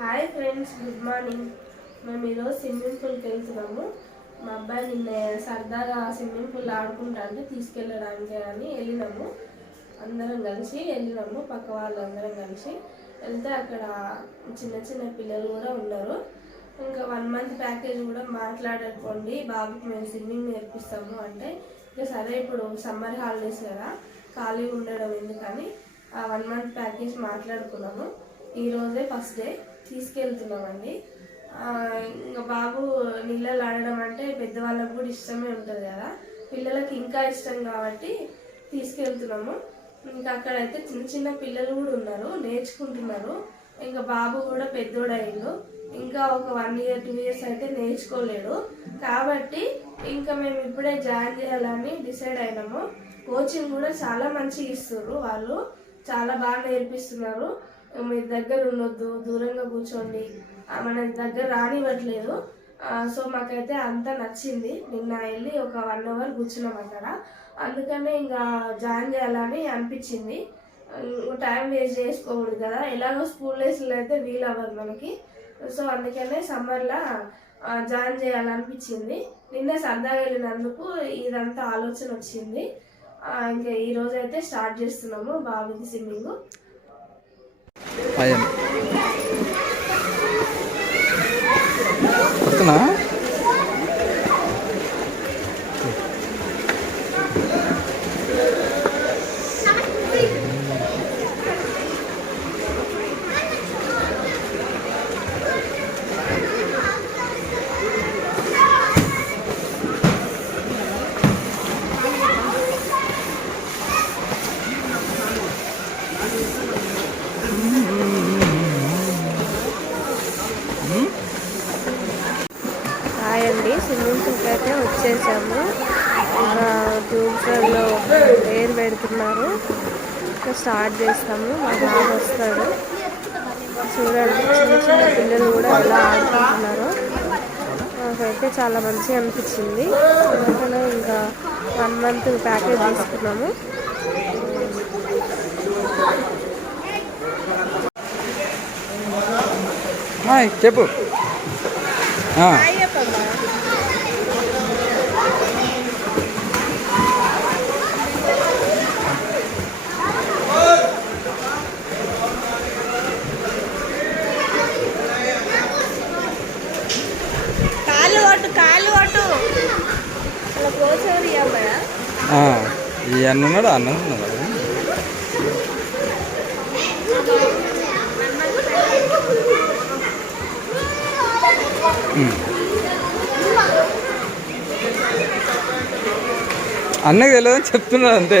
Hi friends, good morning. మేము ఈరోజు swimming పూల్కి వెళ్తున్నాము. మా అబ్బాయి నిన్న సరదాగా స్విమ్మింగ్ పూల్ ఆడుకుంటానికి తీసుకెళ్ళడానికి అని వెళ్ళినాము. అందరం కలిసి వెళ్ళినాము, పక్క వాళ్ళందరం కలిసి వెళ్తే అక్కడ చిన్న చిన్న పిల్లలు కూడా ఉన్నారు. ఇంకా 1 మంత్ ప్యాకేజ్ కూడా మాట్లాడుకోండి, బాబుకి మేము స్విమ్మింగ్ నేర్పిస్తాము అంటే ఇంకా సరే, ఇప్పుడు సమ్మర్ హాలిడేస్ కదా, ఖాళీ ఉండడం ఎందుకని ఆ 1 మంత్ ప్యాకేజ్ మాట్లాడుకున్నాము. ఈరోజే ఫస్ట్ డే తీసుకెళ్తున్నామండి. ఇంకా బాబు నీళ్ళలో ఆడడం అంటే పెద్దవాళ్ళకు కూడా ఇష్టమే ఉంటుంది కదా, పిల్లలకి ఇంకా ఇష్టం కాబట్టి తీసుకెళ్తున్నాము. ఇంకా అక్కడైతే చిన్న చిన్న పిల్లలు కూడా ఉన్నారు, నేర్చుకుంటున్నారు. ఇంకా బాబు కూడా పెద్దోడయ్యిండు, ఇంకా ఒక 1 ఇయర్ 2 ఇయర్స్ అయితే నేర్చుకోలేడు. కాబట్టి ఇంకా మేము ఇప్పుడే జాయిన్ చేయాలని డిసైడ్ అయినాము. కోచింగ్ కూడా చాలా మంచిగా ఇస్తున్నారు, వాళ్ళు చాలా బాగా నేర్పిస్తున్నారు. మీ దగ్గర ఉండొద్దు, దూరంగా కూర్చోండి, మన దగ్గర రానివ్వట్లేదు. సో మాకైతే అంతా నచ్చింది. నిన్న వెళ్ళి ఒక 1 అవర్ కూర్చున్నాం అక్కడ. అందుకనే ఇంకా జాయిన్ చేయాలని అనిపించింది. టైం వేస్ట్ చేసుకోకూడదు కదా, ఎలాగో స్కూల్ డేస్లో అయితే వీలు అవ్వదు మనకి. సో అందుకనే సమ్మర్లో జాయిన్ చేయాలనిపించింది. నిన్న సరదాగా వెళ్ళినందుకు ఇదంతా ఆలోచన వచ్చింది. ఇంకా ఈరోజు అయితే స్టార్ట్ చేస్తున్నాము బాబుకి స్విమ్మింగ్. వస్తున్నా అండి. స్విమ్మింగ్ పూల్కి అయితే వచ్చేసాము. ఇంకా ట్యూబ్స్లో ఎయిర్ పెడుతున్నారు. ఇంకా స్టార్ట్ చేస్తాము. మా బాబు వస్తాడు. చూడండి, చిన్న చిన్న పిల్లలు కూడా ఎలా ఆడుకుంటున్నారు. నాకైతే చాలా మంచిగా అనిపించింది. అందుకనే ఇంకా 1 మంత్ ప్యాకేజ్ తీసుకున్నాము. చెప్పు. ఈ అన్నున్నాడు, అన్నం ఉన్నాడు. అన్నకి తెలియదని చెప్తున్నాడు అంతే.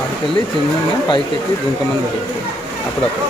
అక్కడికెళ్ళి చిన్న పైకి ఎక్కి దుంకమని పెట్టి అప్పుడప్పుడు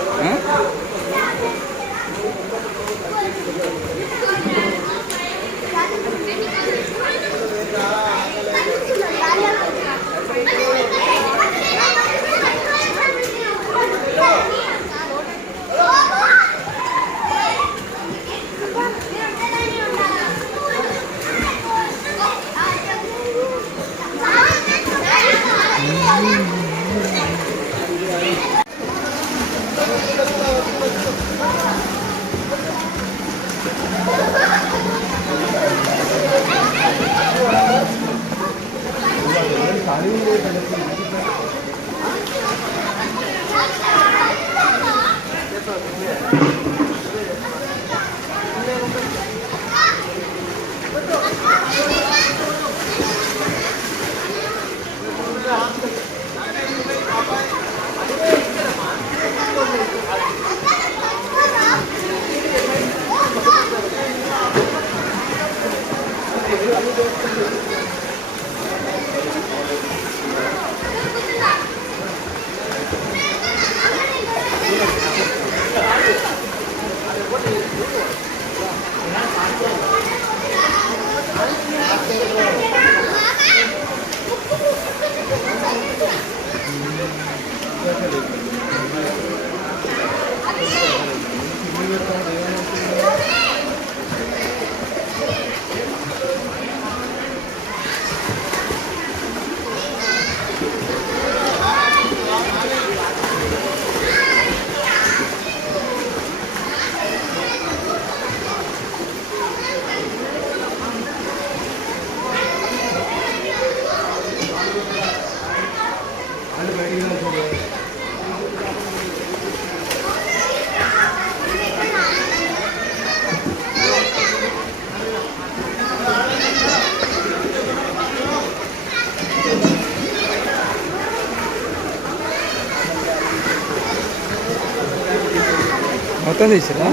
మొత్తం తీసిరా?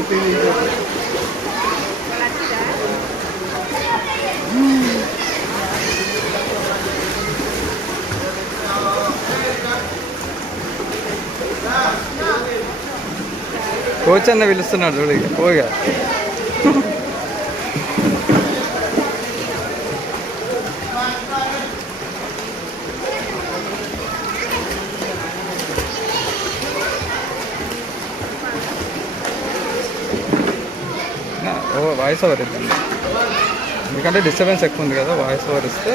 కోచ్ అన్న పిలుస్తున్నాడు చూడు ఇక పోగా. ఓ వాయిస్ ఓవర్ ఇద్దండి, ఎందుకంటే డిస్టర్బెన్స్ ఎక్కువ ఉంది కదా. వాయిస్ ఓవర్ ఇస్తే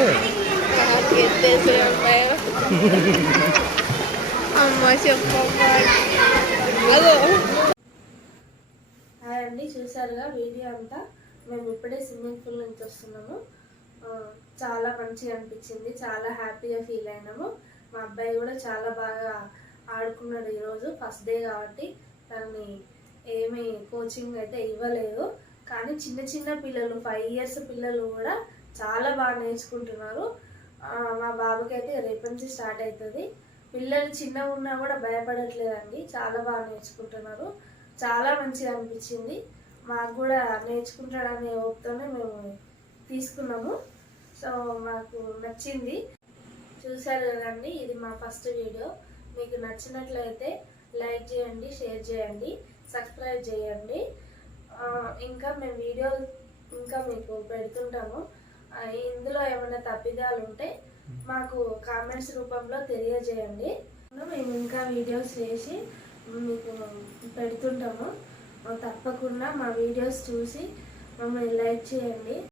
హాయ్ అండి, చూసారుగా వీడియో అంతా. మేము ఇప్పుడే స్విమ్మింగ్ పూల్ నుంచి వస్తున్నాము. చాలా మంచిగా అనిపించింది, చాలా హ్యాపీగా ఫీల్ అయినాము. మా అబ్బాయి కూడా చాలా బాగా ఆడుకున్నాడు. ఈరోజు ఫస్ట్ డే కాబట్టి తనని ఏమీ కోచింగ్ అయితే ఇవ్వలేదు. కానీ చిన్న చిన్న పిల్లలు 5 years పిల్లలు కూడా చాలా బాగా నేర్చుకుంటున్నారు. మా బాబుకి అయితే రేపు నుంచి స్టార్ట్ అవుతుంది. పిల్లలు చిన్నగా ఉన్నా కూడా భయపడట్లేదండి, చాలా బాగా నేర్చుకుంటున్నారు. చాలా మంచిగా అనిపించింది. మాకు కూడా నేర్చుకుంటాడనే హోప్తోనే మేము తీసుకున్నాము. సో మాకు నచ్చింది. చూసారు కదండి, ఇది మా ఫస్ట్ వీడియో. మీకు నచ్చినట్లయితే లైక్ చేయండి, షేర్ చేయండి, సబ్స్క్రైబ్ చేయండి. ఇంకా మేము వీడియోలు ఇంకా మీకు పెడుతుంటాము. ఇందులో ఏమైనా తప్పిదాలు ఉంటే మాకు కామెంట్స్ రూపంలో తెలియజేయండి. మేము ఇంకా వీడియోస్ చేసి మీకు పెడుతుంటాము. తప్పకుండా మా వీడియోస్ చూసి మమ్మల్ని లైక్ చేయండి.